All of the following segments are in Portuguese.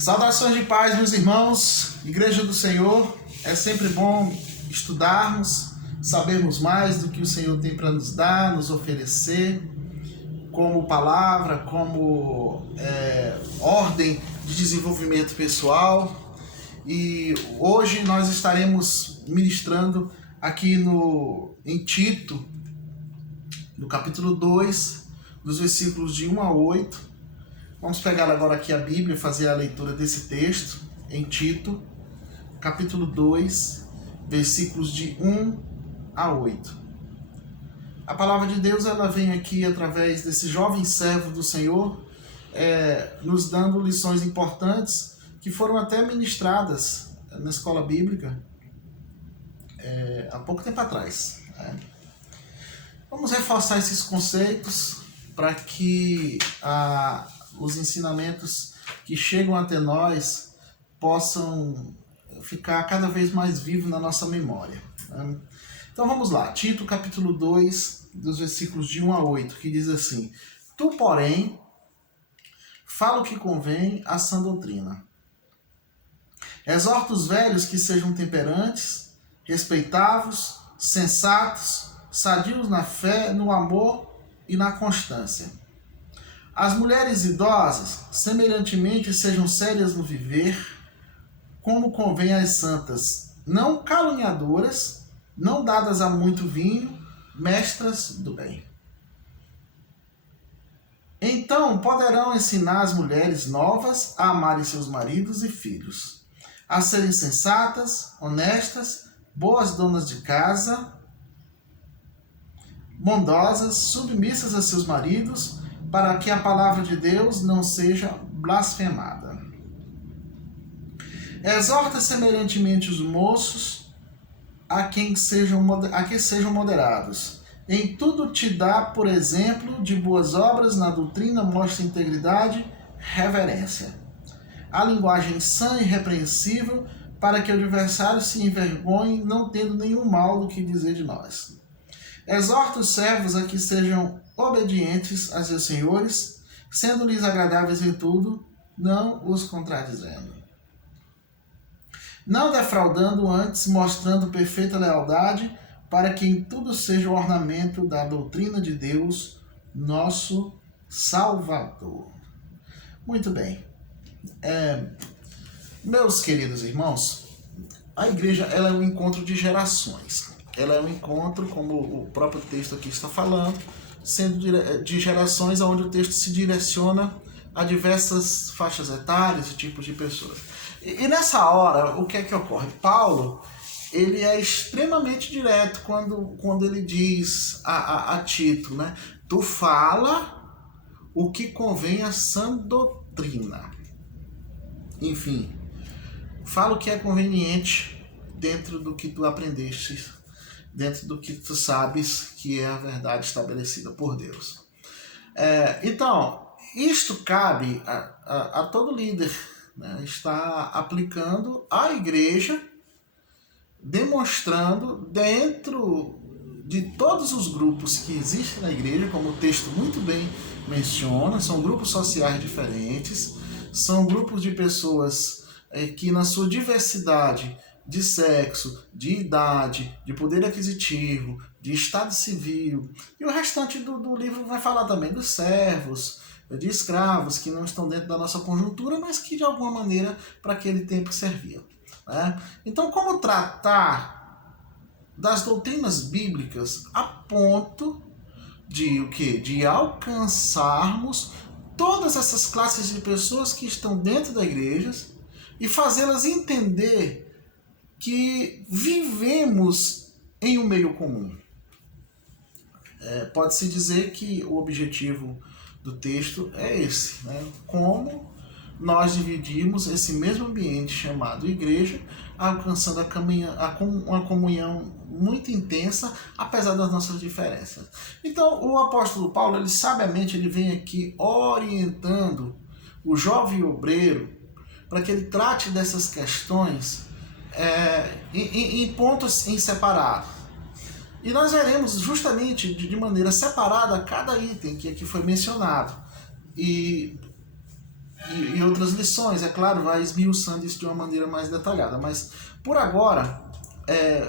Saudações de paz, meus irmãos, Igreja do Senhor. É sempre bom estudarmos, sabermos mais do que o Senhor tem para nos dar, nos oferecer, como palavra, como ordem de desenvolvimento pessoal. E hoje nós estaremos ministrando aqui em Tito, no capítulo 2, dos versículos de 1 a 8. Vamos pegar agora aqui a Bíblia e fazer a leitura desse texto em Tito, capítulo 2, versículos de 1 a 8. A palavra de Deus ela vem aqui através desse jovem servo do Senhor, nos dando lições importantes que foram até ministradas na escola bíblica há pouco tempo atrás. Vamos reforçar esses conceitos para que os ensinamentos que chegam até nós possam ficar cada vez mais vivos na nossa memória. Então vamos lá, Tito capítulo 2, dos versículos de 1 a 8, que diz assim: Tu, porém, fala o que convém à sã doutrina. Exorta os velhos que sejam temperantes, respeitados, sensatos, sadios na fé, no amor e na constância. As mulheres idosas, semelhantemente, sejam sérias no viver, como convém às santas, não caluniadoras, não dadas a muito vinho, mestras do bem. Então poderão ensinar as mulheres novas a amarem seus maridos e filhos, a serem sensatas, honestas, boas donas de casa, bondosas, submissas a seus maridos, para que a palavra de Deus não seja blasfemada. Exorta semelhantemente os moços a que sejam moderados. Em tudo te dá, por exemplo, de boas obras, na doutrina mostra integridade, reverência. A linguagem sã e irrepreensível, para que o adversário se envergonhe, não tendo nenhum mal do que dizer de nós. Exorta os servos a que sejam obedientes a seus senhores, sendo-lhes agradáveis em tudo, não os contradizendo. Não defraudando, antes mostrando perfeita lealdade, para que em tudo seja o ornamento da doutrina de Deus, nosso Salvador. Muito bem. Meus queridos irmãos, a igreja ela é um encontro de gerações. Ela é um encontro, como o próprio texto aqui está falando, sendo de gerações onde o texto se direciona a diversas faixas etárias e tipos de pessoas. E nessa hora, o que é que ocorre? Paulo, ele é extremamente direto quando ele diz a Tito, né? Tu fala o que convém à sã doutrina. Enfim, fala o que é conveniente dentro do que tu aprendeste, dentro do que tu sabes que é a verdade estabelecida por Deus. Então, isto cabe a todo líder, né? Está aplicando à igreja, demonstrando dentro de todos os grupos que existem na igreja, como o texto muito bem menciona, são grupos sociais diferentes, são grupos de pessoas que na sua diversidade de sexo, de idade, de poder aquisitivo, de estado civil, e o restante do livro vai falar também dos servos, de escravos que não estão dentro da nossa conjuntura, mas que de alguma maneira para aquele tempo serviam. Então, como tratar das doutrinas bíblicas a ponto de o quê? De alcançarmos todas essas classes de pessoas que estão dentro da igreja e fazê-las entender que vivemos em um meio comum. Pode-se dizer que o objetivo do texto é esse, né? Como nós dividimos esse mesmo ambiente chamado igreja, alcançando uma comunhão muito intensa, apesar das nossas diferenças. Então, o apóstolo Paulo, ele sabiamente vem aqui orientando o jovem obreiro para que ele trate dessas questões em pontos em separado. E nós veremos justamente de maneira separada cada item que aqui foi mencionado. E e outras lições, é claro, vai esmiuçando isso de uma maneira mais detalhada. Mas, por agora,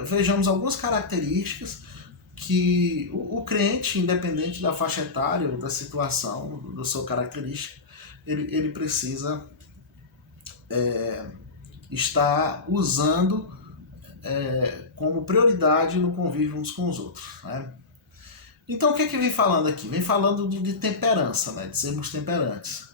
vejamos algumas características que o crente, independente da faixa etária ou da situação, da sua característica, ele precisa estar usando como prioridade no convívio uns com os outros, né? Então, o que vem falando aqui? Vem falando de temperança, né? De sermos temperantes.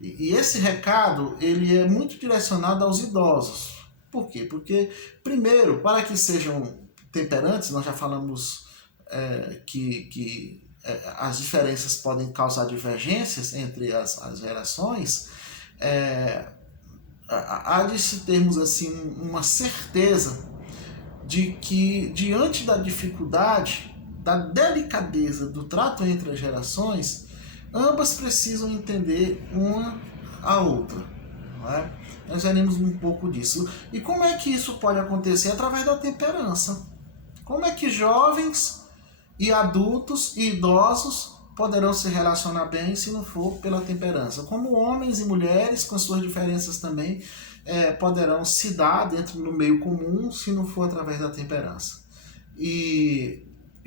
E esse recado, ele é muito direcionado aos idosos. Por quê? Porque, primeiro, para que sejam temperantes, nós já falamos que as diferenças podem causar divergências entre as gerações, há de se termos assim, uma certeza de que, diante da dificuldade, da delicadeza do trato entre as gerações, ambas precisam entender uma a outra. Não é? Nós veremos um pouco disso. E como é que isso pode acontecer? Através da temperança. Como é que jovens e adultos e idosos poderão se relacionar bem se não for pela temperança? Como homens e mulheres, com suas diferenças também, poderão se dar dentro do meio comum se não for através da temperança. E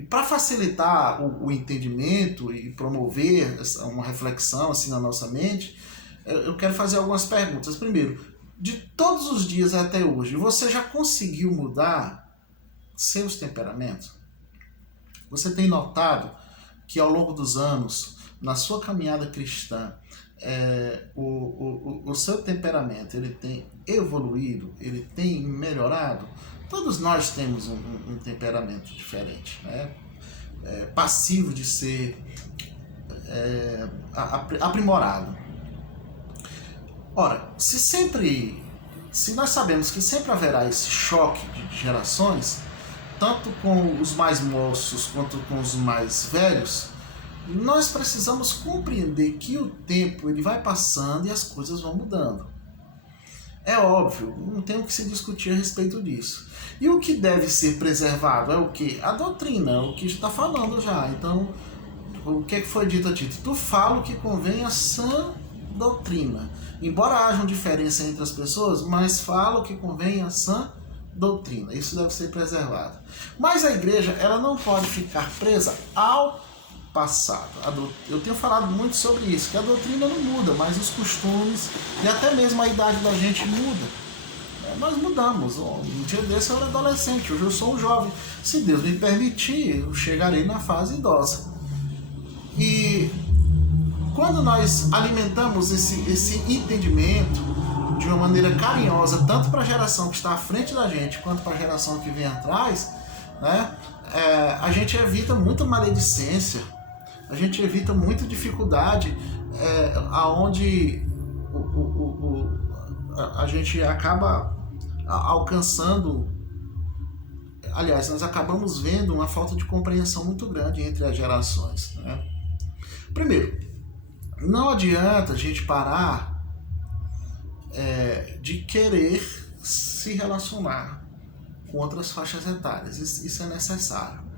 para facilitar o entendimento e promover uma reflexão assim na nossa mente, eu quero fazer algumas perguntas. Primeiro, de todos os dias até hoje, você já conseguiu mudar seus temperamentos? Você tem notado que ao longo dos anos, na sua caminhada cristã, o seu temperamento ele tem evoluído, ele tem melhorado? Todos nós temos um temperamento diferente, né? Passivo de ser aprimorado. Ora, se nós sabemos que sempre haverá esse choque de gerações, tanto com os mais moços quanto com os mais velhos, nós precisamos compreender que o tempo ele vai passando e as coisas vão mudando. É óbvio, não tem o que se discutir a respeito disso. E o que deve ser preservado é o que? A doutrina, o que está falando já. Então, o que foi dito a Tito? Tu fala o que convém a sã doutrina. Embora haja uma diferença entre as pessoas, mas fala o que convém a sã doutrina. Isso deve ser preservado. Mas a igreja, ela não pode ficar presa ao passado. Eu tenho falado muito sobre isso, que a doutrina não muda, mas os costumes e até mesmo a idade da gente muda. Nós mudamos. Um dia desse eu era adolescente, hoje eu sou um jovem. Se Deus me permitir, eu chegarei na fase idosa. E quando nós alimentamos esse entendimento de uma maneira carinhosa, tanto para a geração que está à frente da gente, quanto para a geração que vem atrás, né, a gente evita muita maledicência, a gente evita muita dificuldade, aonde a gente acaba alcançando. Aliás, nós acabamos vendo uma falta de compreensão muito grande entre as gerações, né? Primeiro, não adianta a gente parar de querer se relacionar com outras faixas etárias. Isso é necessário.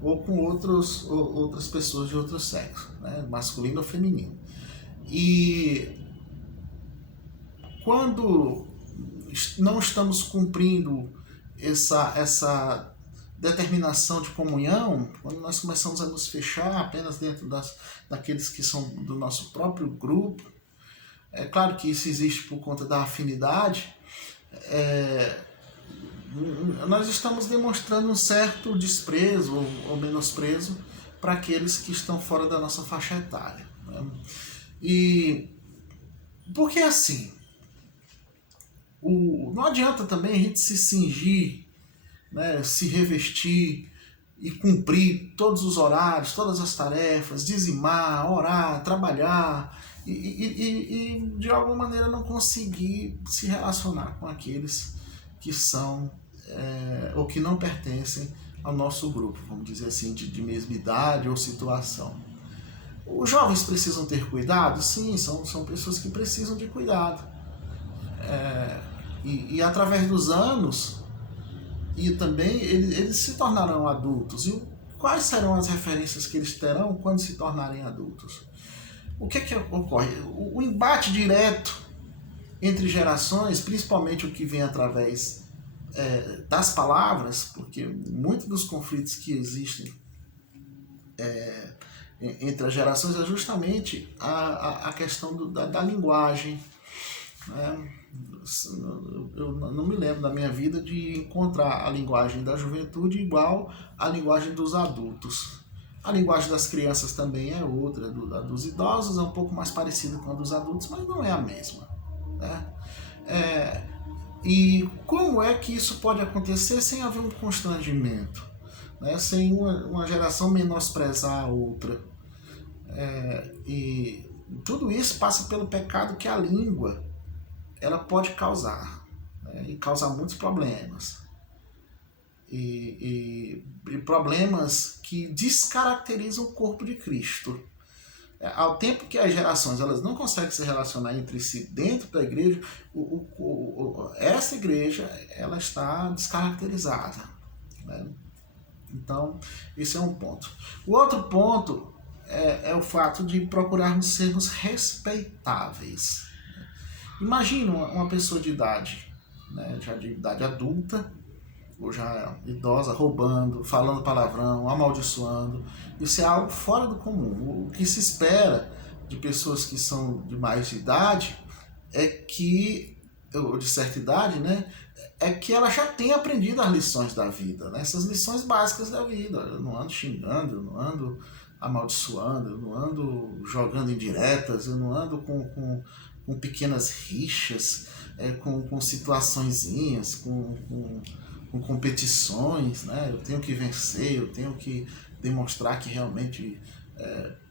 Ou com outras pessoas de outro sexo, né? Masculino ou feminino. E quando não estamos cumprindo essa determinação de comunhão, quando nós começamos a nos fechar apenas dentro daqueles que são do nosso próprio grupo, é claro que isso existe por conta da afinidade, nós estamos demonstrando um certo desprezo ou menosprezo para aqueles que estão fora da nossa faixa etária, né? E porque assim, não adianta também a gente se cingir, né, se revestir e cumprir todos os horários, todas as tarefas, dizimar, orar, trabalhar e de alguma maneira não conseguir se relacionar com aqueles que são ou que não pertencem ao nosso grupo, vamos dizer assim, de mesma idade ou situação. Os jovens precisam ter cuidado? Sim, são pessoas que precisam de cuidado. E através dos anos, e também eles se tornarão adultos. E quais serão as referências que eles terão quando se tornarem adultos? o que ocorre? O embate direto entre gerações, principalmente o que vem através das palavras, porque muitos dos conflitos que existem entre as gerações é justamente a questão da linguagem. Né? Eu não me lembro da minha vida de encontrar a linguagem da juventude igual à linguagem dos adultos. A linguagem das crianças também é outra, a dos idosos é um pouco mais parecida com a dos adultos, mas não é a mesma. Né? E como é que isso pode acontecer sem haver um constrangimento? Né? Sem uma geração menosprezar a outra. E tudo isso passa pelo pecado que a língua ela pode causar, né? E causar muitos problemas. E problemas que descaracterizam o corpo de Cristo. Ao tempo que as gerações elas não conseguem se relacionar entre si dentro da igreja, essa igreja ela está descaracterizada. Né? Então, esse é um ponto. O outro ponto é o fato de procurarmos sermos respeitáveis. Imagina uma pessoa de idade, né, já de idade adulta, ou já idosa, roubando, falando palavrão, amaldiçoando. Isso é algo fora do comum. O que se espera de pessoas que são de mais de idade é que, ou de certa idade, né, é que ela já tenha aprendido as lições da vida, né, essas lições básicas da vida. Eu não ando xingando, eu não ando amaldiçoando, eu não ando jogando indiretas, eu não ando com pequenas rixas, com situaçõezinhas, com competições, né? Eu tenho que vencer, eu tenho que demonstrar que realmente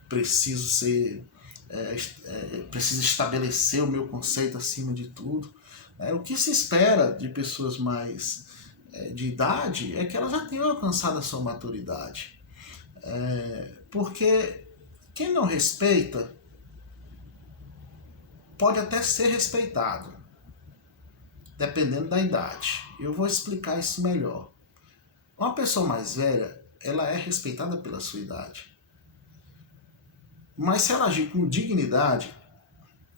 preciso ser, preciso estabelecer o meu conceito acima de tudo. O que se espera de pessoas mais de idade é que elas já tenham alcançado a sua maturidade. Porque quem não respeita pode até ser respeitado, dependendo da idade. Eu vou explicar isso melhor. Uma pessoa mais velha, ela é respeitada pela sua idade. Mas se ela agir com dignidade,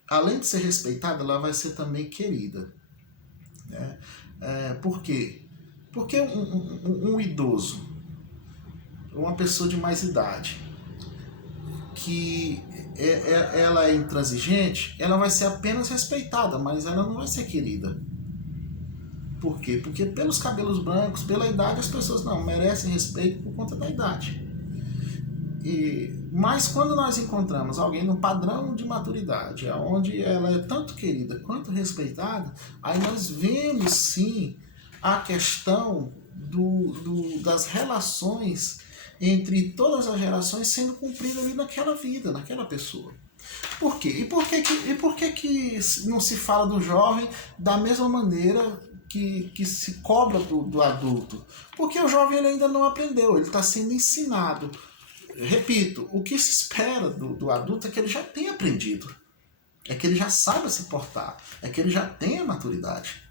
além de ser respeitada, ela vai ser também querida. Né? Por quê? Porque um idoso, uma pessoa de mais idade, que ela é intransigente, ela vai ser apenas respeitada, mas ela não vai ser querida. Por quê? Porque pelos cabelos brancos, pela idade, as pessoas não merecem respeito por conta da idade. Mas quando nós encontramos alguém no padrão de maturidade, onde ela é tanto querida quanto respeitada, aí nós vemos sim a questão das relações entre todas as gerações sendo cumprida ali naquela vida, naquela pessoa. Por quê? E por que não se fala do jovem da mesma maneira que se cobra do adulto? Porque o jovem ele ainda não aprendeu, ele está sendo ensinado. Repito, o que se espera do adulto é que ele já tenha aprendido, é que ele já saiba se portar, é que ele já tenha maturidade.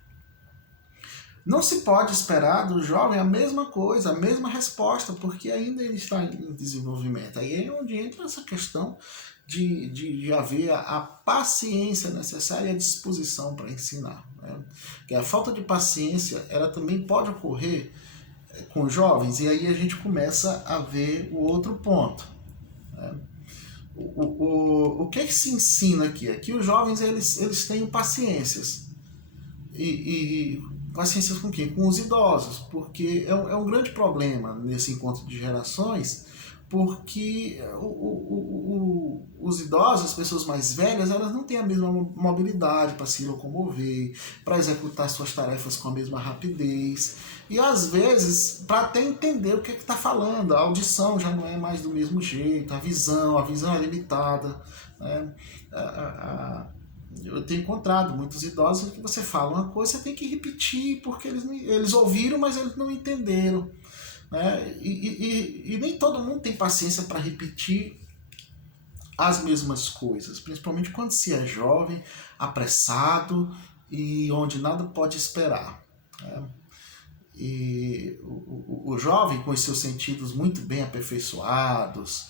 Não se pode esperar do jovem a mesma coisa, a mesma resposta, porque ainda ele está em desenvolvimento. Aí é onde entra essa questão de haver a paciência necessária e a disposição para ensinar. Né? Porque a falta de paciência ela também pode ocorrer com jovens, e aí a gente começa a ver o outro ponto. Né? O que se ensina aqui? É que os jovens eles têm paciências. E paciência com quem? Com os idosos, porque é um grande problema nesse encontro de gerações, porque os idosos, as pessoas mais velhas, elas não têm a mesma mobilidade para se locomover, para executar suas tarefas com a mesma rapidez, e às vezes, para até entender o que está falando, a audição já não é mais do mesmo jeito, a visão é limitada, né? Eu tenho encontrado muitos idosos que você fala uma coisa, você tem que repetir, porque eles ouviram, mas eles não entenderam. Né? E nem todo mundo tem paciência para repetir as mesmas coisas, principalmente quando se é jovem, apressado e onde nada pode esperar. Né? E o jovem, com os seus sentidos muito bem aperfeiçoados,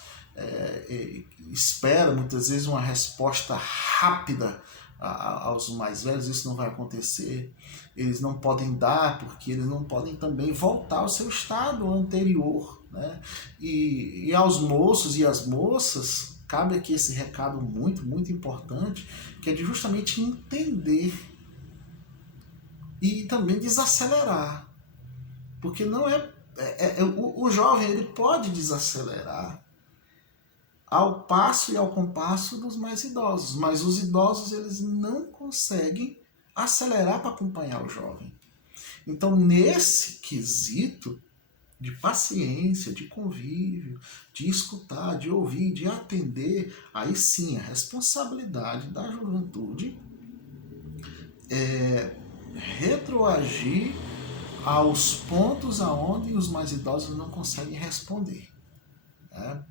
espera muitas vezes uma resposta rápida aos mais velhos. Isso não vai acontecer. Eles não podem dar, porque eles não podem também voltar ao seu estado anterior, né? E aos moços e às moças, cabe aqui esse recado muito, muito importante, que é de justamente entender e também desacelerar. Porque não o jovem, ele pode desacelerar ao passo e ao compasso dos mais idosos, mas os idosos, eles não conseguem acelerar para acompanhar o jovem. Então, nesse quesito de paciência, de convívio, de escutar, de ouvir, de atender, aí sim a responsabilidade da juventude é retroagir aos pontos aonde os mais idosos não conseguem responder, né?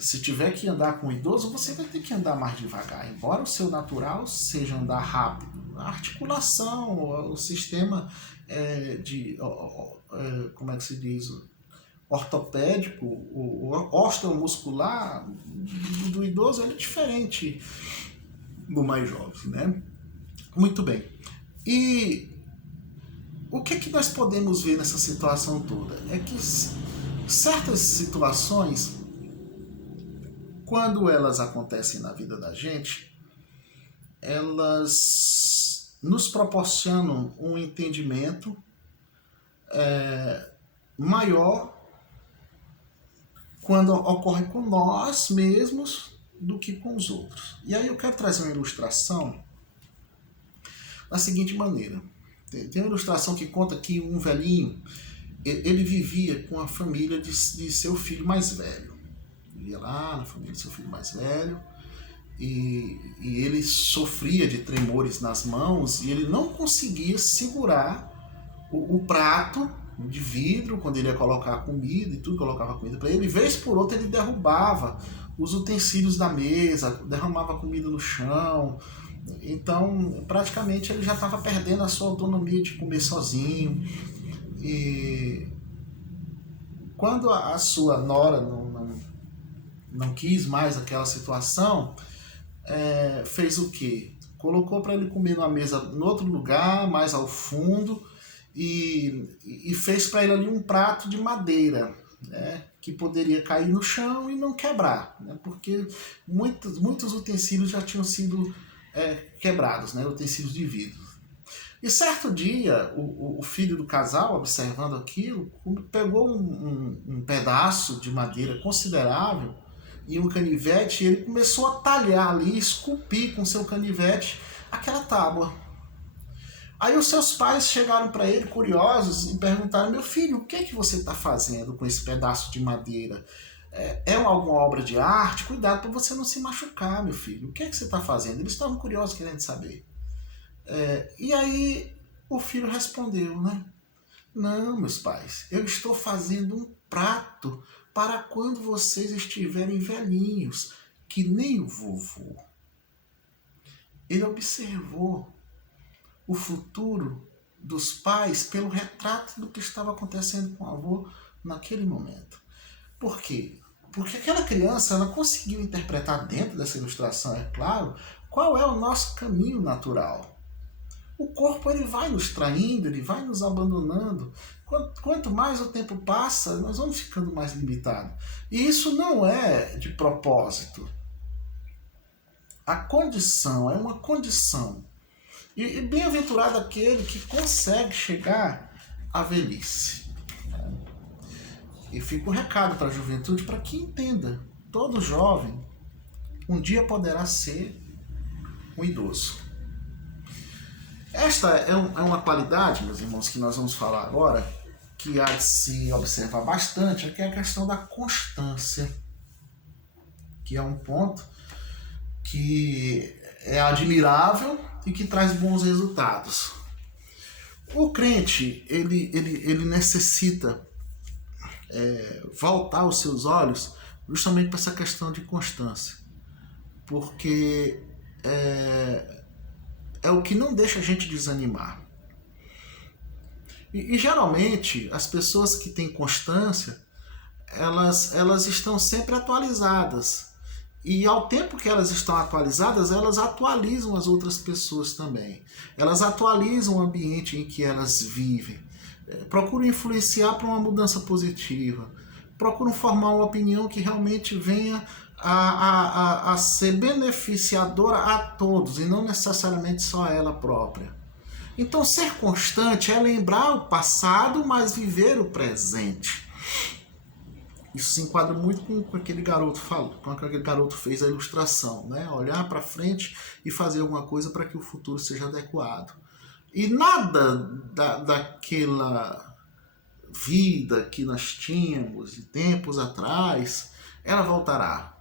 Se tiver que andar com o idoso, você vai ter que andar mais devagar, embora o seu natural seja andar rápido. A articulação, o sistema como é que se diz, ortopédico, o osteomuscular do idoso, ele é diferente do mais jovem, né? Muito bem. E o que nós podemos ver nessa situação toda? É que certas situações, quando elas acontecem na vida da gente, elas nos proporcionam um entendimento maior quando ocorre com nós mesmos do que com os outros. E aí eu quero trazer uma ilustração da seguinte maneira. Tem uma ilustração que conta que um velhinho, ele vivia com a família de seu filho mais velho. Vivia lá na família de seu filho mais velho, e ele sofria de tremores nas mãos, e ele não conseguia segurar o prato de vidro quando ele ia colocar comida e tudo, colocava comida para ele. Vez por outra ele derrubava os utensílios da mesa, derramava comida no chão. Então, praticamente ele já estava perdendo a sua autonomia de comer sozinho. E quando a sua nora não quis mais aquela situação, fez o quê? Colocou para ele comer numa mesa em outro lugar, mais ao fundo, e fez para ele ali um prato de madeira, né, que poderia cair no chão e não quebrar, né, porque muitos utensílios já tinham sido quebrados, né, utensílios de vidro. E certo dia, o filho do casal, observando aquilo, pegou um pedaço de madeira considerável e um canivete, e ele começou a talhar ali, esculpir com seu canivete aquela tábua. Aí os seus pais chegaram para ele, curiosos, e perguntaram: meu filho, o que é que você está fazendo com esse pedaço de madeira? É alguma obra de arte? Cuidado para você não se machucar, meu filho. O que é que você está fazendo? Eles estavam curiosos, querendo saber. E aí o filho respondeu, né? Não, meus pais, eu estou fazendo um prato para quando vocês estiverem velhinhos, que nem o vovô. Ele observou o futuro dos pais pelo retrato do que estava acontecendo com o avô naquele momento. Por quê? Porque aquela criança, ela conseguiu interpretar dentro dessa ilustração, é claro, qual é o nosso caminho natural. O corpo, ele vai nos traindo, ele vai nos abandonando. Quanto mais o tempo passa, nós vamos ficando mais limitados. E isso não é de propósito. A condição é uma condição. E bem-aventurado aquele que consegue chegar à velhice. E fica o recado para a juventude, para que entenda: todo jovem um dia poderá ser um idoso. Esta é uma qualidade, meus irmãos, que nós vamos falar agora, que há de se observar bastante, que é a questão da constância, que é um ponto que é admirável e que traz bons resultados. O crente, ele necessita voltar os seus olhos justamente para essa questão de constância, porque é o que não deixa a gente desanimar. E geralmente as pessoas que têm constância, elas estão sempre atualizadas. E ao tempo que elas estão atualizadas, elas atualizam as outras pessoas também. Elas atualizam o ambiente em que elas vivem. Procuram influenciar para uma mudança positiva. Procuram formar uma opinião que realmente venha a ser beneficiadora a todos e não necessariamente só a ela própria. Então, ser constante é lembrar o passado, mas viver o presente. Isso se enquadra muito com aquele garoto com aquele garoto fez a ilustração, né? Olhar para frente e fazer alguma coisa para que o futuro seja adequado. E nada daquela vida que nós tínhamos de tempos atrás, ela voltará.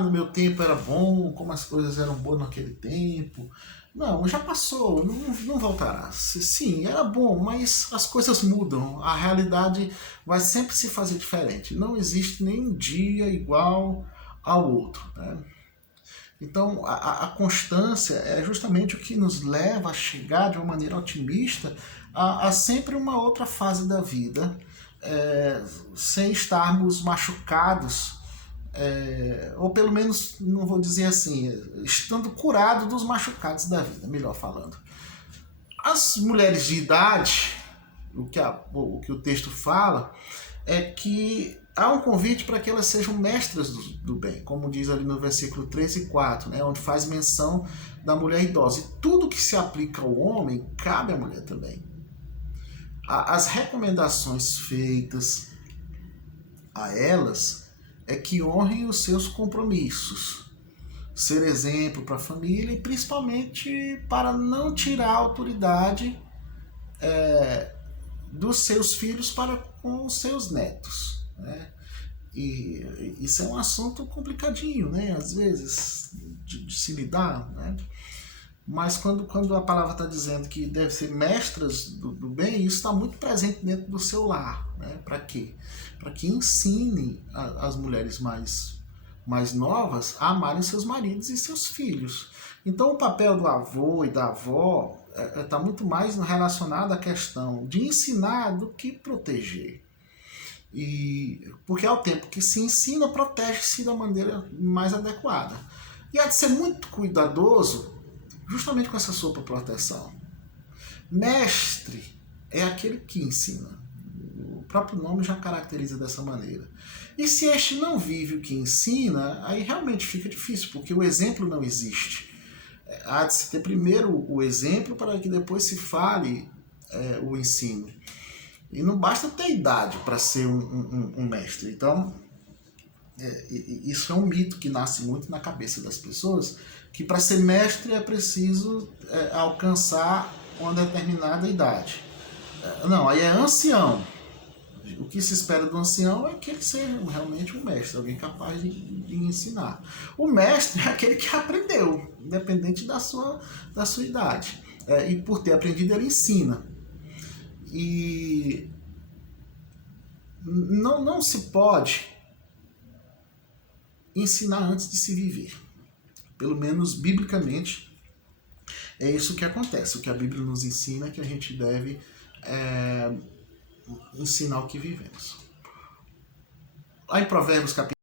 No meu tempo era bom, como as coisas eram boas naquele tempo. Não, já passou, não voltará. Sim, era bom, mas as coisas mudam. A realidade vai sempre se fazer diferente. Não existe nenhum dia igual ao outro, né? Então, a constância é justamente o que nos leva a chegar de uma maneira otimista a sempre uma outra fase da vida, sem estarmos machucados, ou pelo menos, não vou dizer assim, estando curado dos machucados da vida, melhor falando. As mulheres de idade, o que o texto fala, é que há um convite para que elas sejam mestras do bem, como diz ali no versículo 3 e 4, né, onde faz menção da mulher idosa. E tudo que se aplica ao homem, cabe à mulher também. As recomendações feitas a elas é que honrem os seus compromissos, ser exemplo para a família e principalmente para não tirar a autoridade dos seus filhos para com os seus netos, né? E isso é um assunto complicadinho, né? Às vezes de se lidar, né? Mas quando a palavra está dizendo que deve ser mestras do bem, isso está muito presente dentro do seu lar, né? Para quê? Para que ensinem as mulheres mais novas a amarem seus maridos e seus filhos. Então o papel do avô e da avó está muito mais relacionado à questão de ensinar do que proteger. Porque ao tempo que se ensina, protege-se da maneira mais adequada. E há de ser muito cuidadoso justamente com essa sua proteção. Mestre é aquele que ensina. O próprio nome já caracteriza dessa maneira. E se este não vive o que ensina, aí realmente fica difícil, porque o exemplo não existe. Há de se ter primeiro o exemplo para que depois se fale o ensino. E não basta ter idade para ser um mestre. Então, isso é um mito que nasce muito na cabeça das pessoas, que para ser mestre é preciso alcançar uma determinada idade. Não, aí é ancião. O que se espera do ancião é que ele seja realmente um mestre, alguém capaz de ensinar. O mestre é aquele que aprendeu, independente da sua idade. E por ter aprendido, ele ensina. E não se pode ensinar antes de se viver. Pelo menos biblicamente é isso que acontece. O que a Bíblia nos ensina é que a gente deve ensinar o que vivemos. Lá em Provérbios capítulo